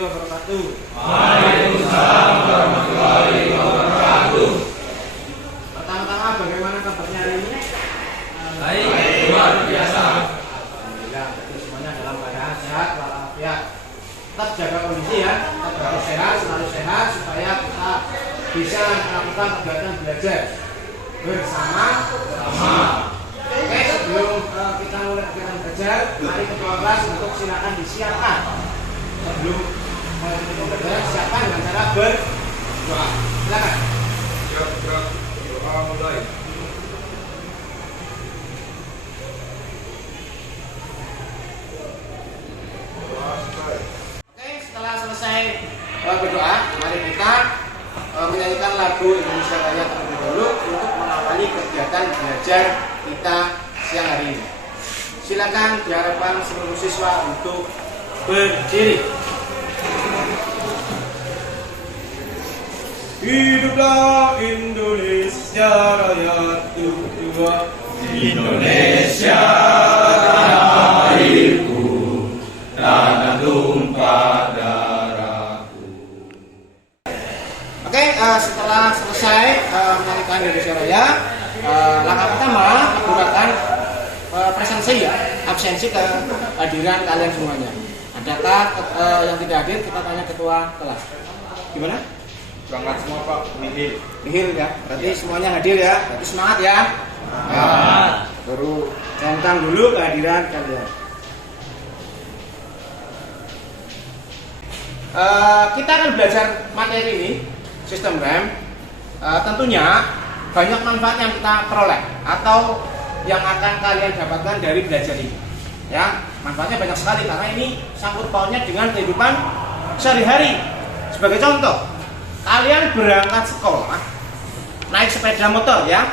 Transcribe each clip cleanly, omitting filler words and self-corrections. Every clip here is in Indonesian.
warahmatullahi wabarakatuh. Waalaikumsalam warahmatullahi wabarakatuh. Pertama-tama bagaimana kabarnya hari ini? Baik, luar biasa. Alhamdulillah, itu semuanya dalam keadaan sehat walafiat. Tetap jaga kondisi ya, tetap harus sehat, selalu sehat supaya kita bisa melakukan kegiatan belajar bersama. Oke, sebelum kita mulai kegiatan belajar, mari ketua kelas untuk silakan disiapkan. Sebelum mulai kegiatan belajar, siapkan dengan cara berdoa. Silakan. Gerak, doa mulai. Oke, setelah selesai berdoa, mari kita menyanyikan lagu Indonesia Raya terlebih dahulu untuk mengawali kegiatan belajar kita siang hari ini. Silakan diharapkan seluruh siswa untuk berdiri. Hiduplah Indonesia Raya tertua. Indonesia tanah airku, tanah tumpah darahku. Oke, setelah selesai menyanyikan Indonesia Raya, langkah pertama menggunakan presensi ya, absensi kehadiran kalian semuanya. Adakah yang tidak hadir? Kita tanya ketua kelas. Gimana? Semangat semua Pak, nihil. Nihil ya, berarti semuanya hadir ya. Berarti semangat ya. Baru centang dulu kehadiran kalian. Kita akan belajar materi ini, sistem rem. Tentunya banyak manfaat yang kita peroleh atau yang akan kalian dapatkan dari belajar ini. Ya, manfaatnya banyak sekali karena ini sangkut pautnya dengan kehidupan sehari-hari. Sebagai contoh, kalian berangkat sekolah naik sepeda motor ya.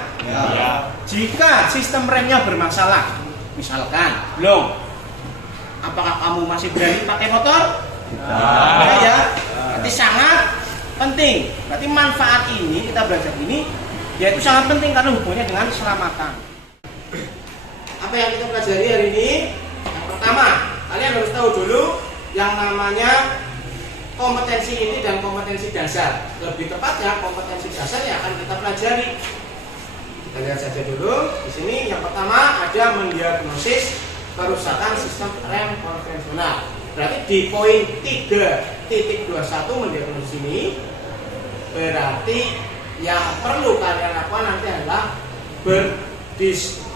Jika sistem remnya bermasalah, misalkan belum, apakah kamu masih berani pakai motor? Ya, berarti sangat penting. Berarti manfaat ini kita belajar ini yaitu sangat penting karena hubungannya dengan keselamatan. Apa yang kita pelajari hari ini? Yang pertama, kalian harus tahu dulu yang namanya kompetensi inti dan kompetensi dasar. Lebih tepatnya kompetensi dasar yang akan kita pelajari. Kita lihat saja dulu. Di sini yang pertama ada mendiagnosis kerusakan sistem rem konvensional. Berarti di poin 3.21 mendiagnosis ini berarti yang perlu kalian lakukan nanti adalah berdiskusi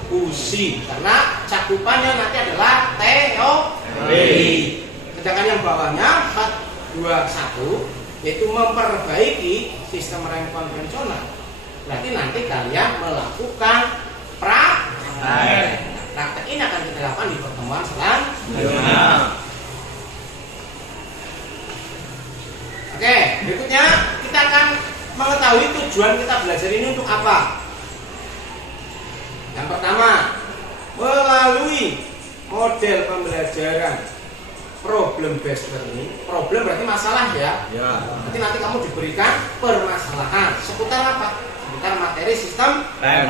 karena cakupannya nanti adalah teori. Sedangkan yang bawahnya 4.21 yaitu memperbaiki sistem rem konvensional. Berarti nanti kalian melakukan praktek. Praktek ini akan kita lakukan di pertemuan selanjutnya. Oke, berikutnya kita akan mengetahui tujuan kita belajar ini untuk apa. Yang pertama, melalui model pembelajaran problem based learning. Problem berarti masalah ya. Berarti nanti kamu diberikan permasalahan seputar apa? Seputar materi sistem rem.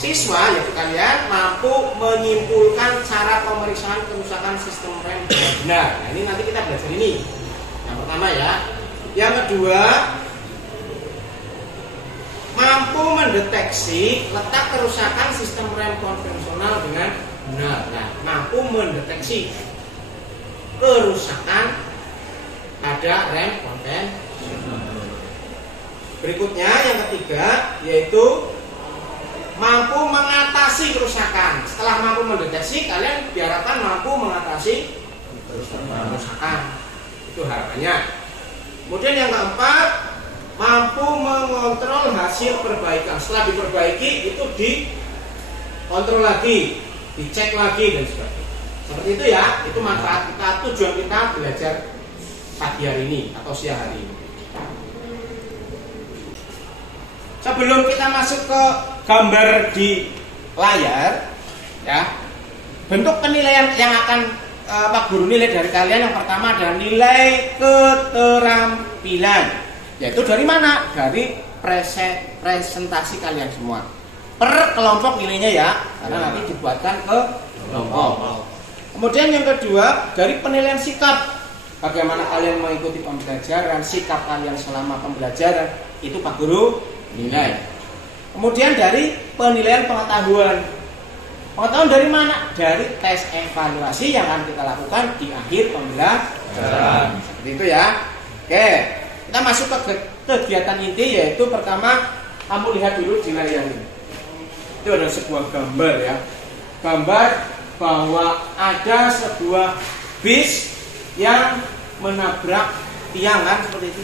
Siswa yaitu kalian mampu menyimpulkan cara pemeriksaan kerusakan sistem rem dengan benar. Nah, ini nanti kita belajar ini. Yang pertama ya. Yang kedua, mampu mendeteksi letak kerusakan sistem rem konvensional dengan benar. Nah, mampu mendeteksi kerusakan pada rem konvensional. Berikutnya yang ketiga yaitu mampu mengatasi kerusakan. Setelah mampu mendeteksi, kalian diharapkan mampu mengatasi kerusakan. Itu harapannya. Kemudian yang keempat, mampu mengontrol hasil perbaikan. Setelah diperbaiki itu dikontrol lagi, dicek lagi dan sebagainya. Seperti itu ya. Itu manfaat kita, tujuan kita belajar pagi hari ini atau siang hari ini. Sebelum kita masuk ke gambar di layar, ya, bentuk penilaian yang akan Pak Guru nilai dari kalian yang pertama adalah nilai keterampilan, yaitu dari mana? Dari presentasi kalian semua. Per kelompok nilainya ya, karena nanti dibuatkan ke kelompok. Kemudian yang kedua, dari penilaian sikap. Bagaimana kalian mengikuti pembelajaran, sikap kalian selama pembelajaran, itu Pak Guru nilai. Kemudian dari penilaian pengetahuan. Pengetahuan dari mana? Dari tes evaluasi yang akan kita lakukan di akhir pembelajaran. Seperti itu ya. Oke, kita masuk ke kegiatan inti, yaitu pertama kamu lihat dulu di layar ini. Itu adalah sebuah gambar ya. Gambar bahwa ada sebuah bis yang menabrak tiang kan, seperti itu.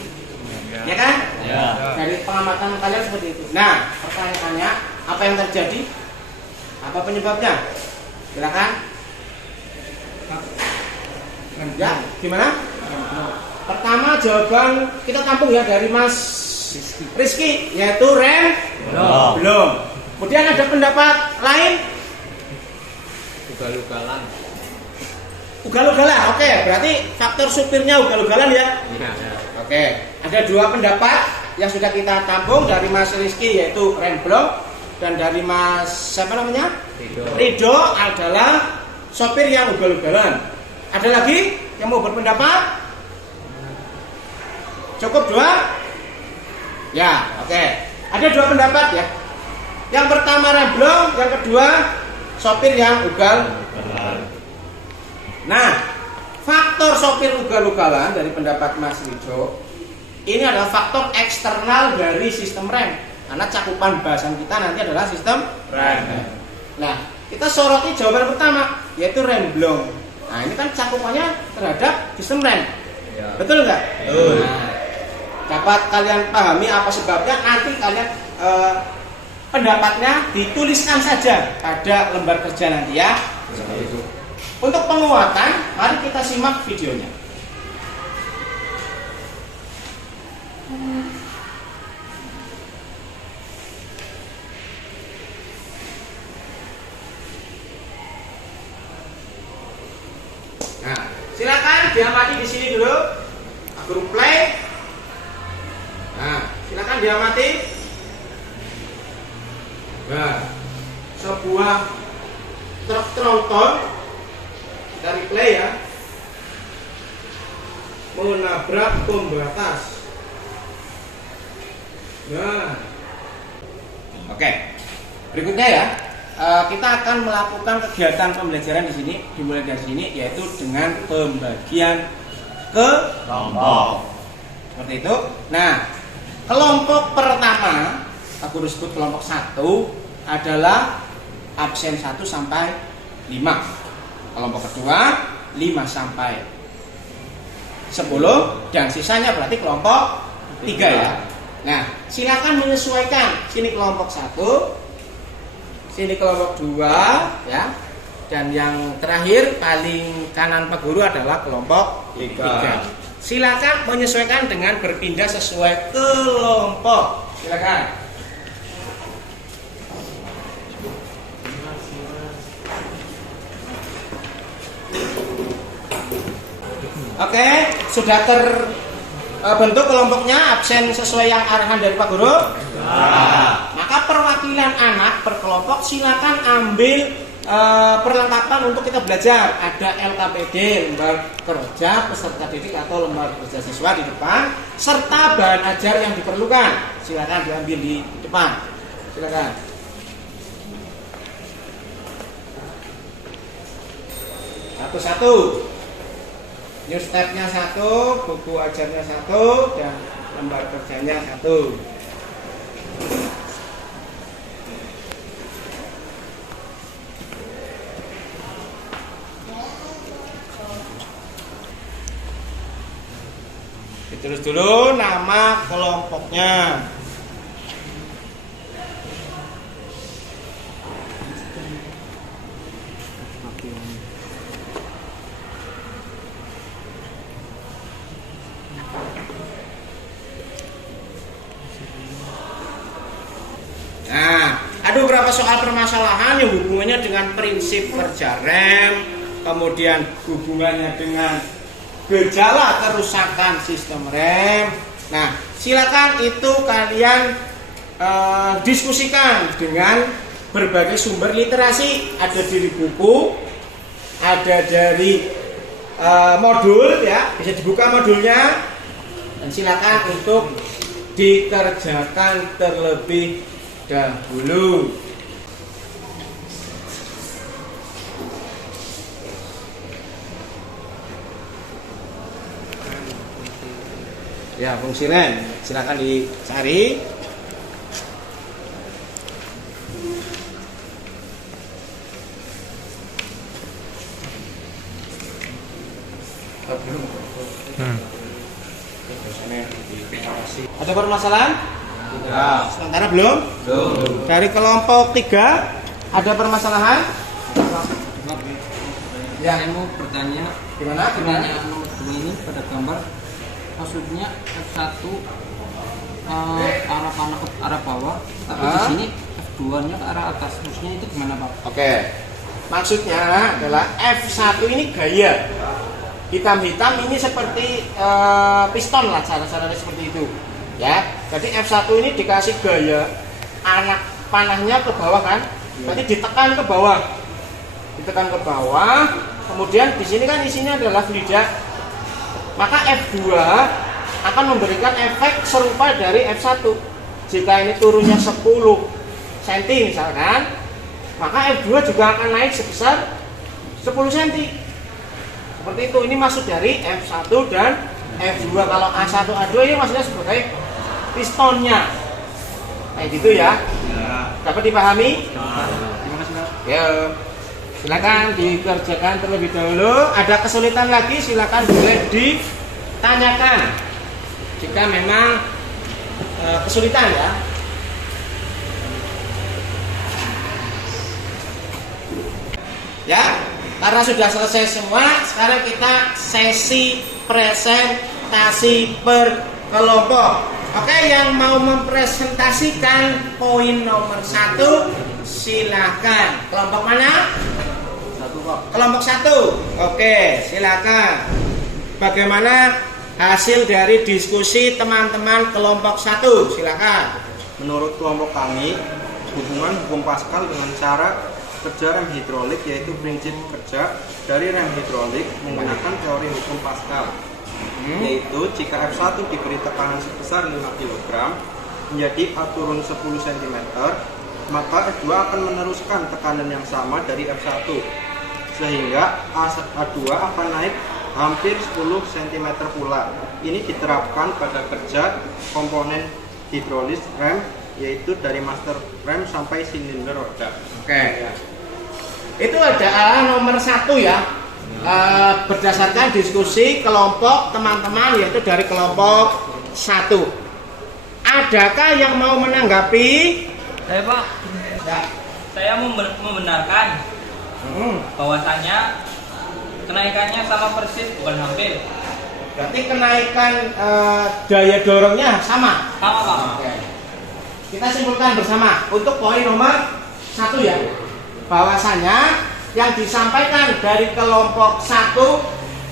Ya kan? Ya. Dari pengamatan kalian seperti itu. Nah, pertanyaannya, apa yang terjadi? Apa penyebabnya? Silakan. Ya, gimana? Pertama jawaban kita tampung ya dari Mas Rizky, yaitu belum. Kemudian ada pendapat lain? Ugal-ugalan. Ugal-ugalan. Oke, berarti faktor supirnya ugal-ugalan ya. Ya. Oke, ada dua pendapat yang sudah kita tampung dari Mas Rizky, yaitu remblong, dan dari Mas siapa namanya? Ridho adalah sopir yang ugal-ugalan. Ada lagi yang mau berpendapat? Cukup dua? Ya, oke. Ada dua pendapat ya. Yang pertama remblong, yang kedua sopir yang ugal-ugalan. Nah, faktor sopir ugal-ugalan dari pendapat Mas Ridho ini adalah faktor eksternal dari sistem rem, karena cakupan bahasan kita nanti adalah sistem rem. Nah, kita soroti jawaban pertama, yaitu remblong. Nah, ini kan cakupannya terhadap sistem rem. Ya. Betul nggak? Betul. Nah, dapat kalian pahami apa sebabnya, nanti kalian pendapatnya dituliskan saja pada lembar kerja nanti ya. Seperti itu. Untuk penguatan, mari kita simak videonya. Nah, silakan diamati di sini dulu. Guru play. Nah, silakan diamati. Nah, sebuah truk tronton dari play ya, menabrak pembatas. Nah, oke. Berikutnya ya, kita akan melakukan kegiatan pembelajaran di sini, dimulai dari sini, yaitu dengan pembagian kelompok. Seperti itu. Nah, kelompok pertama, aku sebut kelompok 1 adalah absen 1 sampai 5. Kelompok kedua 5 sampai 10, dan sisanya berarti kelompok 3 ya. Nah, silakan menyesuaikan. Sini kelompok 1, sini kelompok 2 ya. Dan yang terakhir paling kanan Pak Guru adalah kelompok 3. Silakan menyesuaikan dengan berpindah sesuai kelompok. Silakan. Oke, sudah terbentuk kelompoknya, absen sesuai yang arahan dari Pak Guru. Maka perwakilan anak per kelompok silakan ambil perlengkapan untuk kita belajar. Ada LKPD, lembar kerja peserta didik atau lembar kerja siswa di depan, serta bahan ajar yang diperlukan. Silakan diambil di depan. Silakan. Satu-satu. New step-nya 1, buku ajarnya 1, dan lembar kerjanya 1. Ditulis dulu nama kelompoknya. Nah, ada beberapa soal permasalahan yang hubungannya dengan prinsip kerja rem, kemudian hubungannya dengan gejala kerusakan sistem rem. Nah, silakan itu kalian diskusikan dengan berbagai sumber literasi, ada di buku, ada dari modul ya, bisa dibuka modulnya dan silakan untuk dikerjakan terlebih dahulu. Ya, fungsi rem silakan dicari. Ada permasalahan? Tidak. Sementara belum? Belum. Dari kelompok 3 ada permasalahan? Ya, saya mau bertanya. Gimana? Pertanyaan nomor 2 ini pada gambar, maksudnya F1 arah kanan ke arah bawah, tapi di sini F2-nya ke arah atas. Maksudnya itu gimana, Pak? Oke. Maksudnya adalah F1 ini gaya. Hitam-hitam ini seperti piston lah, cara-caranya seperti itu. Ya. Jadi F1 ini dikasih gaya anak panahnya ke bawah kan? Berarti ditekan ke bawah. Ditekan ke bawah, kemudian di sini kan isinya adalah fluida. Maka F2 akan memberikan efek serupa dari F1. Jika ini turunnya 10 cm misalkan, maka F2 juga akan naik sebesar 10 cm. Seperti itu. Ini maksud dari F1 dan F2. Kalau A1 A2 ini maksudnya sebagai pistonnya. Kayak gitu ya. Dapat dipahami? Terima kasih, Pak. Ya. Silakan dikerjakan terlebih dahulu. Ada kesulitan lagi silakan boleh ditanyakan. Jika memang kesulitan ya. Ya, karena sudah selesai semua, sekarang kita sesi presentasi per kelompok. Oke, yang mau mempresentasikan poin nomor 1 silakan. Kelompok mana? Kelompok 1. Oke, silakan. Bagaimana hasil dari diskusi teman-teman kelompok 1? Silakan. Menurut kelompok kami, hubungan hukum Pascal dengan cara kerja rem hidrolik yaitu prinsip kerja dari rem hidrolik menggunakan teori hukum Pascal. Yaitu jika F1 diberi tekanan sebesar 5 kg menjadi A turun 10 cm, maka F2 akan meneruskan tekanan yang sama dari F1 sehingga A2 akan naik hampir 10 cm pula. Ini diterapkan pada kerja komponen hidrolis rem yaitu dari master rem sampai silinder roda. Oke. Itu adalah nomor 1 ya. Berdasarkan diskusi kelompok teman-teman yaitu dari kelompok 1. Adakah yang mau menanggapi? Saya, Pak. Ya. Saya membenarkan bahwasanya kenaikannya sama persis, bukan hampir. Berarti kenaikan daya dorongnya sama. Sama, Pak. Oke. Kita simpulkan bersama untuk poin nomor 1 ya. Bahwasanya yang disampaikan dari kelompok 1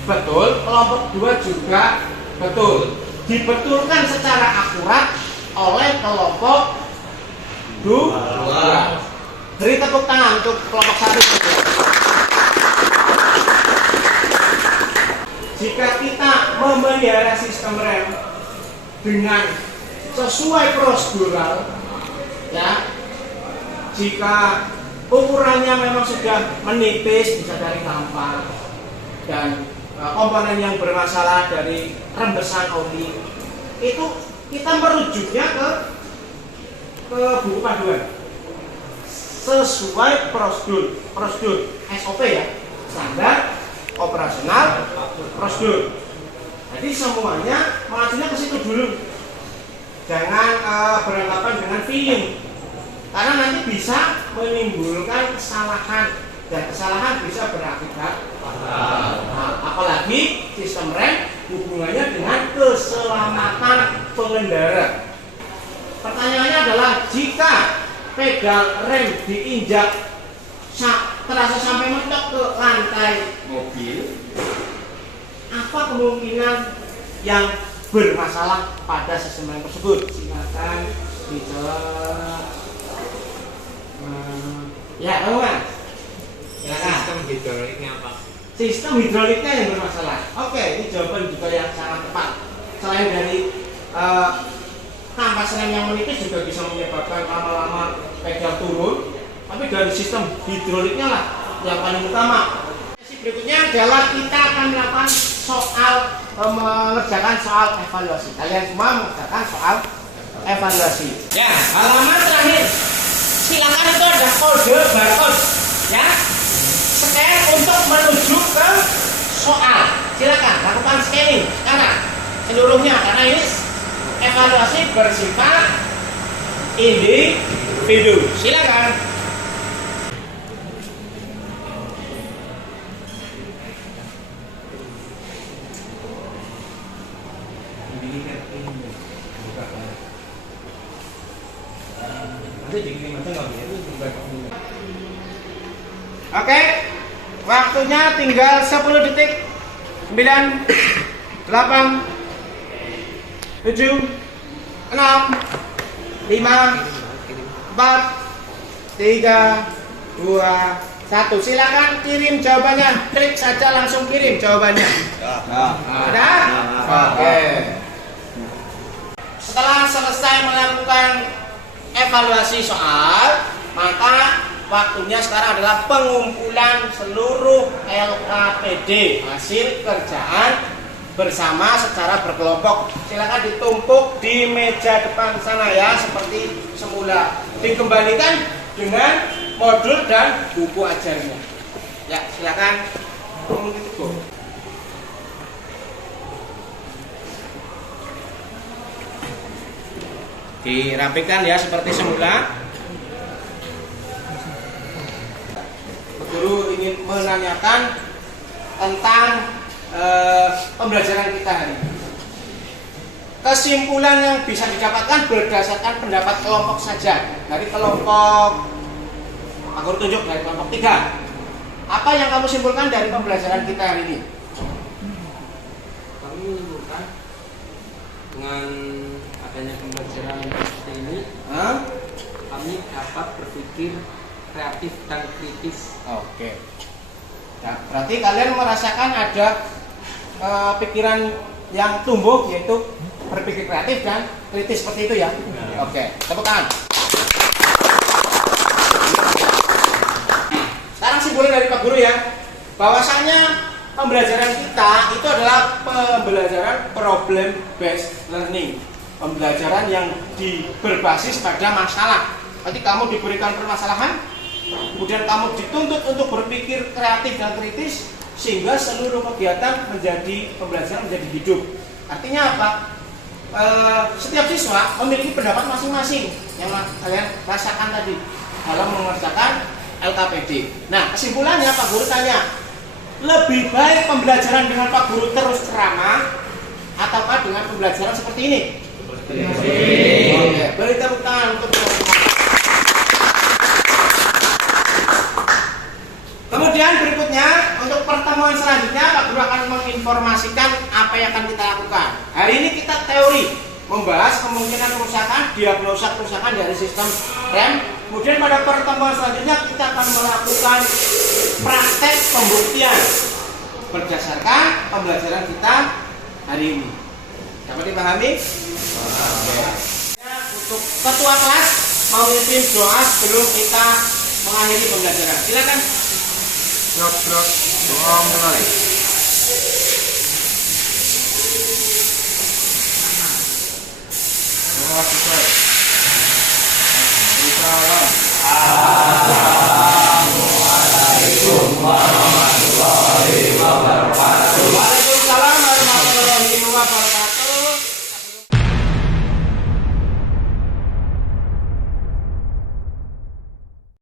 betul, kelompok 2 juga betul. Dibetulkan secara akurat oleh kelompok 2. Beri tepuk tangan untuk kelompok 1. Jika kita memelihara sistem rem dengan sesuai prosedural, ya, jika ukurannya memang sudah menipis bisa dari gampang dan komponen yang bermasalah dari rembesan oli, itu kita merujuknya ke buku panduan sesuai prosedur SOP ya, standar operasional prosedur. Jadi semuanya mengacunya ke situ dulu, jangan beranggapan dengan feeling, karena nanti bisa menimbulkan kesalahan dan kesalahan bisa berakibat apalagi sistem rem hubungannya dengan keselamatan pengendara. Pertanyaannya adalah jika pedal rem diinjak terasa sampai mentok ke lantai mobil, apa kemungkinan yang bermasalah pada sistem rem tersebut? Silakan dijawab. Ya, kawan. Silakan. Sistem hidroliknya apa? Sistem hidroliknya yang bermasalah. Oke, ini jawaban juga yang sangat tepat. Selain dari kampas rem yang menipis juga bisa menyebabkan lama-lama pedal turun, tapi dari sistem hidroliknya lah yang paling utama. Sesi berikutnya adalah kita akan melakukan mengerjakan soal evaluasi. Kalian semua mengerjakan soal evaluasi. Ya, halaman terakhir. Silakan, itu ada kode barcode, ya. Scan untuk menuju ke soal. Silakan lakukan scanning sekarang seluruhnya, karena ini evaluasi bersifat individu. Silakan. Oke, waktunya tinggal 10 detik. 9, 8, 7, 6, 5, 4, 3, 2, 1. Silakan kirim jawabannya. Klik saja langsung kirim jawabannya. Ada? Oke. Setelah selesai melakukan evaluasi soal, maka waktunya sekarang adalah pengumpulan seluruh LKPD hasil kerjaan bersama secara berkelompok. Silakan ditumpuk di meja depan sana ya, seperti semula. Dikembalikan dengan modul dan buku ajarnya. Ya, silakan. Dirapikan ya seperti semula. Guru ingin menanyakan tentang pembelajaran kita hari ini. Kesimpulan yang bisa didapatkan berdasarkan pendapat kelompok saja. Dari kelompok, aku tunjuk dari kelompok 3. Apa yang kamu simpulkan dari pembelajaran kita hari ini? Kami menyimpulkan dengan adanya pembelajaran seperti ini, kami dapat berpikir kreatif dan kritis. Oke. Nah, berarti kalian merasakan ada pikiran yang tumbuh, yaitu berpikir kreatif dan kritis seperti itu ya? Oke, tepuk tangan. Sekarang simpulan dari Pak Guru ya, bahwasanya pembelajaran kita itu adalah pembelajaran problem based learning, pembelajaran yang berbasis pada masalah. Nanti kamu diberikan permasalahan, kemudian kamu dituntut untuk berpikir kreatif dan kritis, sehingga seluruh kegiatan menjadi pembelajaran menjadi hidup. Artinya apa? Setiap siswa memiliki pendapat masing-masing yang kalian rasakan tadi dalam mengerjakan LKPD. Nah, kesimpulannya Pak Guru tanya, lebih baik pembelajaran dengan Pak Guru terus ceramah ataukah dengan pembelajaran seperti ini? Oke, beri tepuk tangan untuk kemudian berikutnya, untuk pertemuan selanjutnya Pak Guru akan menginformasikan apa yang akan kita lakukan. Hari ini kita teori, membahas kemungkinan kerusakan, diagnosa kerusakan dari sistem rem. Kemudian pada pertemuan selanjutnya kita akan melakukan praktek pembuktian berdasarkan pembelajaran kita hari ini. Dapat dipahami? Untuk ketua kelas mau memimpin doa sebelum kita mengakhiri pembelajaran. Silakan. Gerak-gerak, doa mulai. Doa selesai.